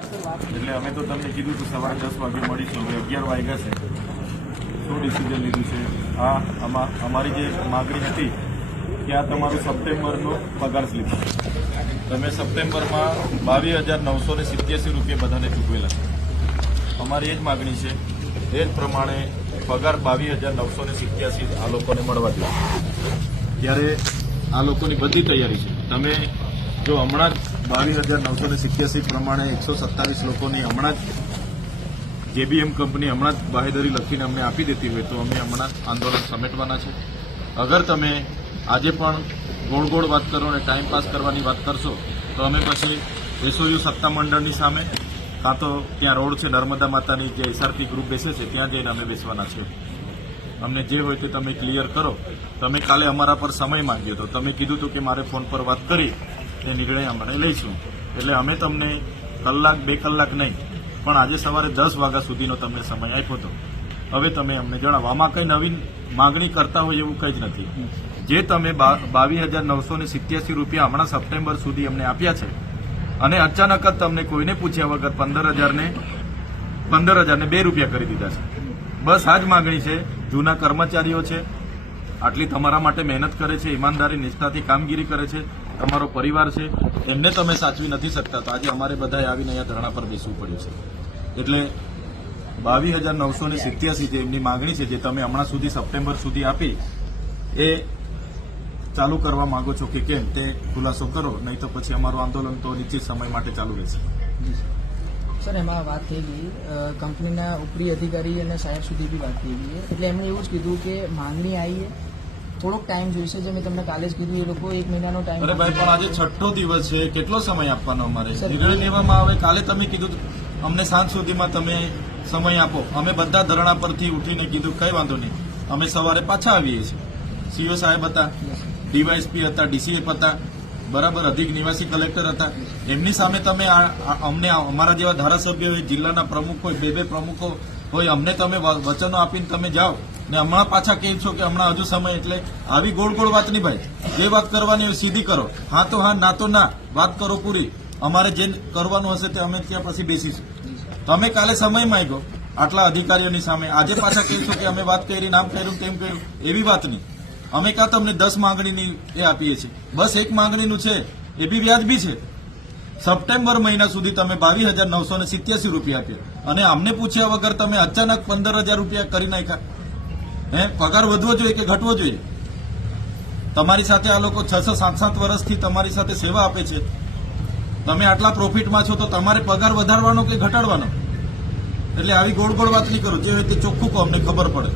એટલે અમે તો તમને કીધું હતું સવારે 10 વાગે મળીશું, હવે 11 વાગ્યા છે. શું ડિસિઝન લીધું છે? અમારી જે માગણી હતી કે આ તમારું સપ્ટેમ્બરનો પગાર સ્લીપ તમે સપ્ટેમ્બરમાં 22,987 રૂપિયા બધાને ચૂકવેલા. અમારી એ જ માગણી છે, એ જ પ્રમાણે પગાર 22,987 આ લોકોને મળવા જોઈએ. ત્યારે આ લોકોની બધી તૈયારી છે. તમે જો હમણાં જ 22,987 પ્રમાણે 127 લોકોની હમણાં જ જેબીએમ કંપની હમણાં જ બાહેધરી લખીને અમને આપી દેતી હોય તો અમે હમણાં આંદોલન સમેટવાના છે. અગર તમે આજે પણ ગોળ ગોળ વાત કરો અને ટાઈમ પાસ કરવાની વાત કરશો તો અમે પછી એસઓયુ સત્તામંડળની સામે કાં તો ત્યાં રોડ છે નર્મદા માતાની જે એસઆરપી ગ્રુપ બેસે છે ત્યાં જઈને અમે બેસવાના છે. અમને જે હોય તે તમે ક્લિયર કરો. તમે કાલે અમારા પર સમય માંગ્યો હતો, તમે કીધું હતું કે મારે ફોન પર વાત કરી એ નિર્ણય અમે લઈશું. એટલે અમે તમને કલાક 2 કલાક નહીં પણ આજે સવારે 10 વાગ્યા સુધીનો તમને સમય આપ્યો હતો. હવે તમે અમને જણાવો, આમાં કંઈ નવીન માગણી કરતા હોય એવું કંઈ જ નથી. જે તમે 22,987 રૂપિયા હમણાં સપ્ટેમ્બર સુધી અમને આપ્યા છે અને અચાનક જ તમને કોઈને પૂછ્યા વગર 15,000 ને 2 રૂપિયા કરી દીધા છે. બસ આ જ માગણી છે. જૂના કર્મચારીઓ છે, આટલી તમારા માટે મહેનત કરે છે, ઈમાનદારી નિષ્ઠાથી કામગીરી કરે છે, તમારો પરિવાર છે, એમને તમે સાચવી નથી શકતા. તો આજે અમારે બધાએ આવીને અહીંયા ધરણા પર બેસવું પડ્યું છે. એટલે 22,987 જે એમની માગણી છે, જે તમે હમણાં સુધી સપ્ટેમ્બર સુધી આપી, એ ચાલુ કરવા માંગો છો કે કેમ તે ખુલાસો કરો, નહીં તો પછી અમારું આંદોલન તો નિશ્ચિત સમય માટે ચાલુ રહેશે. સર, એમાં વાત થઈ ગઈ કંપનીના ઉપરી અધિકારી અને સાહેબ સુધી બી વાત થઈ ગઈ, એટલે એમણે એવું જ કીધું કે માંગણી આવી થોડોક ટાઈમ જોઈશે. જે મેં તમને કાલે જ કીધું, એ લોકો 1 મહિનાનો ટાઈમ. અરે ભાઈ, પણ આજે 6ઠ્ઠો દિવસ છે, કેટલો સમય આપવાનો અમારે? નિર્ણય લેવામાં આવે. કાલે તમે કીધું અમને સાંજ સુધીમાં તમે સમય આપો. અમે બધા ધરણા પરથી ઉઠીને કીધું કંઈ વાંધો નહીં, અમે સવારે પાછા આવીએ છીએ. સીઓ સાહેબ હતા, ડીવાયએસપી હતા, ડીસીએફ હતા, બરાબર, અધિક નિવાસી કલેક્ટર હતા. એમની સામે તમે અમને અમારા જેવા ધારાસભ્યો હોય, જિલ્લાના પ્રમુખ હોય, 2 પ્રમુખો હોય, અમને તમે વચનો આપીને તમે જાઓ ને હમણાં પાછા કહે છો કે હમણાં હજુ સમય. એટલે આવી ગોળ ગોળ વાત નહીં ભાઈ. જે વાત કરવાની હોય સીધી કરો. હા તો હા, ના તો ના. વાત કરો પૂરી. અમારે જે કરવાનું હશે તે અમે ત્યાં પછી બેસીશું. તમે કાલે સમય માંગ્યો આટલા અધિકારીઓની સામે, આજે પાછા કહે છો કે અમે વાત કરી, નામ કર્યું, તેમ કર્યું. એવી વાત નહીં. અમે કાં તમને 10 માંગણીની એ આપીએ છીએ. બસ એક માંગણીનું છે, એ બી વ્યાજબી છે. સપ્ટેમ્બર મહિના સુધી તમે 22,987 રૂપિયા આપ્યા અને અમને પૂછ્યા વગર તમે અચાનક 15,000 રૂપિયા કરી નાખ્યા. પગાર વધવો જોઈએ કે ઘટવો જોઈએ? તમારી સાથે આ લોકો 6-7 વર્ષથી તમારી સાથે સેવા આપે છે. તમે આટલા પ્રોફિટમાં છો તો તમારે પગાર વધારવાનો કે ઘટાડવાનો? એટલે આવી ગોળ ગોળ વાત નહીં કરો. જે હોય તે ચોખ્ખું કહો, અમને ખબર પડે.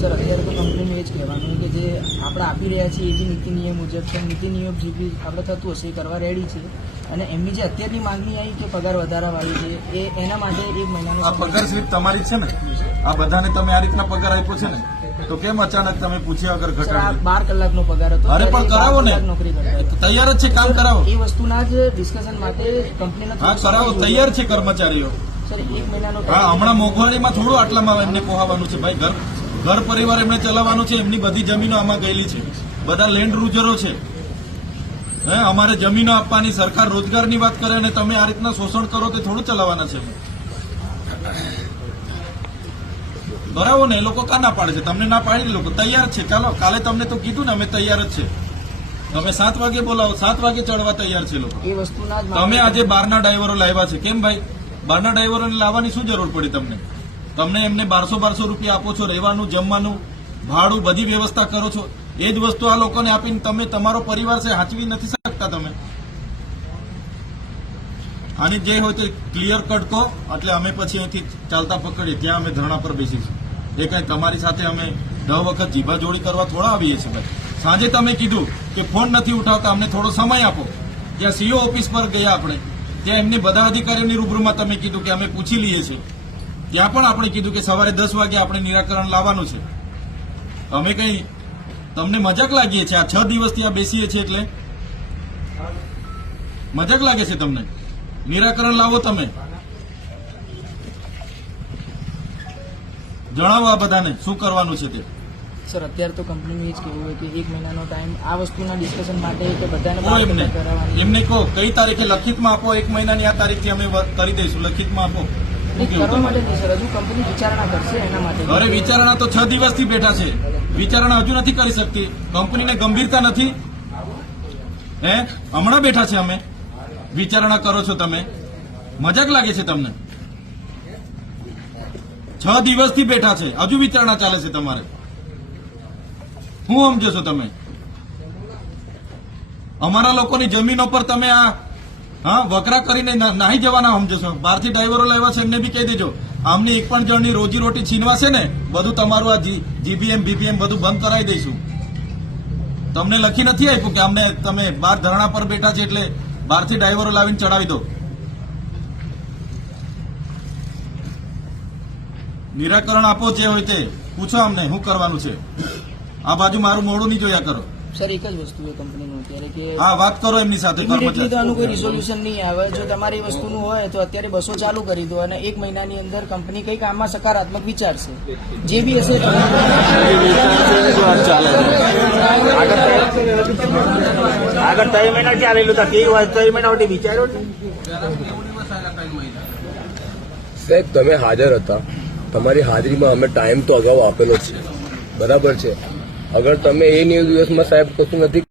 સર, અત્યારે તો કંપનીનું એ જ કહેવાનું કે જે આપણે આપી રહ્યા છીએ એ બી નીતિ નિયમ મુજબ છે. નીતિ નિયમ જે બી આપણે થતું હશે એ કરવા રેડી છે. અને એમની જે અત્યારની માંગણી આવી કે પગાર વધારાવાળી છે, એ એના માટે 1 મહિનાનો આ પગાર સ્લીપ તમારી જ છે ને? આ બધાને તમે આ રીતના પગાર આપ્યો છે ને, તો કેમ અચાનક તમે પૂછ્યા વગર ઘટાડો? 12 કલાકનો પગાર હતો. અરે પણ કરાવો ને, નોકરી કરતા તૈયાર જ છે, કામ કરાવો. એ વસ્તુના જ ડિસ્કશન માટે કંપનીના. હા કરાવો, તૈયાર છે કર્મચારીઓ. સર, 1 મહિનાનો. હા, હમણાં મોંઘવારીમાં થોડું આટલામાં એમને પોહાવાનું છે ભાઈ. ઘર પરિવાર એમને ચલાવવાનું છે. એમની બધી જમીનો આમાં ગયેલી છે, બધા લેન્ડ રૂઝરો છે. અમારે જમીનો આપવાની, સરકાર રોજગારની વાત કરે અને તમે આ રીતના શોષણ કરો તો થોડું ચલાવવાના છે. બરાબર ને? એ લોકો કા ના પાડે છે? તમને ના પાડી લોકો તૈયાર છે. ચાલો, કાલે તમને તો કીધું ને અમે તૈયાર જ છે. તમે 7 વાગે બોલાવો, 7 વાગે ચડવા તૈયાર છે લોકો. એ વસ્તુના જ તમે આજે બહારના ડ્રાઈવરો લાવ્યા છે. કેમ ભાઈ? બહારના ડ્રાઈવરોને લાવવાની શું જરૂર પડી તમને? તમને એમને 1200 રૂપિયા આપો છો, રહેવાનું, જમવાનું, ભાડું, બધી વ્યવસ્થા કરો છો. એ જ વસ્તુ આ લોકોને આપીને તમે તમારો પરિવાર છે હાચવી નથી શકતા તમે. આની જે હોય તે ક્લિયર કટ કહો, એટલે અમે પછી અહીંથી ચાલતા પકડીએ, ત્યાં અમે ધરણા પર બેસીશું. એ કઈ તમારી સાથે અમે 10 વખત જીભાજોડી કરવા થોડા આવીએ છીએ ભાઈ. સાંજે તમે કીધું કે ફોન નથી ઉઠાવતા, અમને થોડો સમય આપો. ત્યાં સીઓ ઓફિસ પર ગયા આપણે, ત્યાં એમની બધા અધિકારીઓની રૂબરૂમાં તમે કીધું કે અમે પૂછી લઈએ છીએ. ત્યાં પણ આપણે કીધું કે સવારે 10 વાગે આપણે નિરાકરણ લાવવાનું છે. અમે કઈ તમને મજાક લાગીએ છીએ? આ 6 દિવસથી આ બેસીએ છીએ એટલે મજાક લાગે છે તમને? નિરાકરણ લાવો. તમે જણાવો આ બધાને શું કરવાનું છે તે. સર અત્યારે તો કંપનીનું એ જ કહેવું હોય કે 1 મહિનાનો ટાઈમ આ વસ્તુના ડિસ્કશન માટે કે બધાને કહો એમને કરાવવાની એમને કહો કઈ તારીખે લખિતમાં આપો, 1 મહિનાની આ તારીખથી અમે કરી દઈશું, લખિતમાં આપો. શું એ કેવું કરવા માટે તમારે? નહીં સર, હજુ કંપની વિચારણા કરશે એના માટે. અરે વિચારણા તો 6 દિવસથી બેઠા છે, વિચારણા હજુ નથી કરી શકતી. કંપનીને ગંભીરતા નથી? હમણાં બેઠા છે અમે, વિચારણા કરો છો તમે? મજાક લાગે છે તમને? 6 દિવસથી બેઠા છે, હજુ વિચારણા ચાલે છે તમારે. શું સમજો છો તમે? અમારા લોકોની જમીનો પર તમે આ વકરા કરીને નાહી જવાના સમજો છો? બહારથી ડ્રાઈવરો લાવ્યા છે એમને બી કહી દેજો, આમની એક પણ જણની રોજી રોટી છીનવાશે ને, બધું તમારું આ જીબીએમ બીપીએમ બધું બંધ કરાવી દઈશું. તમને લખી નથી આપ્યું કે અમને તમે બહાર ધરણા પર બેઠા છે એટલે બહારથી ડ્રાઈવરો લાવીને ચડાવી દો? નિરાકરણ આપો, જે હોય તે પૂછો અમને શું કરવાનું છે. આ બાજુ મારું મોડું નહીં જોયા કરો. સર એક જ વસ્તુ છે કંપનીનું અત્યારે કે હા, વાત કરો એમની સાથે. ઇમિડિયેટલી તો આનું કોઈ રિઝોલ્યુશન નહીં આવે. જો તમારી વસ્તુનું હોય તો અત્યારે બસો ચાલુ કરી દો અને 1 મહિનાની અંદર કંપની કંઈક આમાં સકારાત્મક વિચારશે. જે બી હશે આગળ 3 મહિના ચાલેલું હતા, કેવી વાત 3 મહિના સુધી વિચાર્યો ને? સાહેબ તમે હાજર હતા, તમારી હાજરીમાં અમે ટાઈમ તો અગાઉ આપેલો છે, બરાબર છે. અગર તમે એ 9 દિવસમાં સાહેબ કશું નથી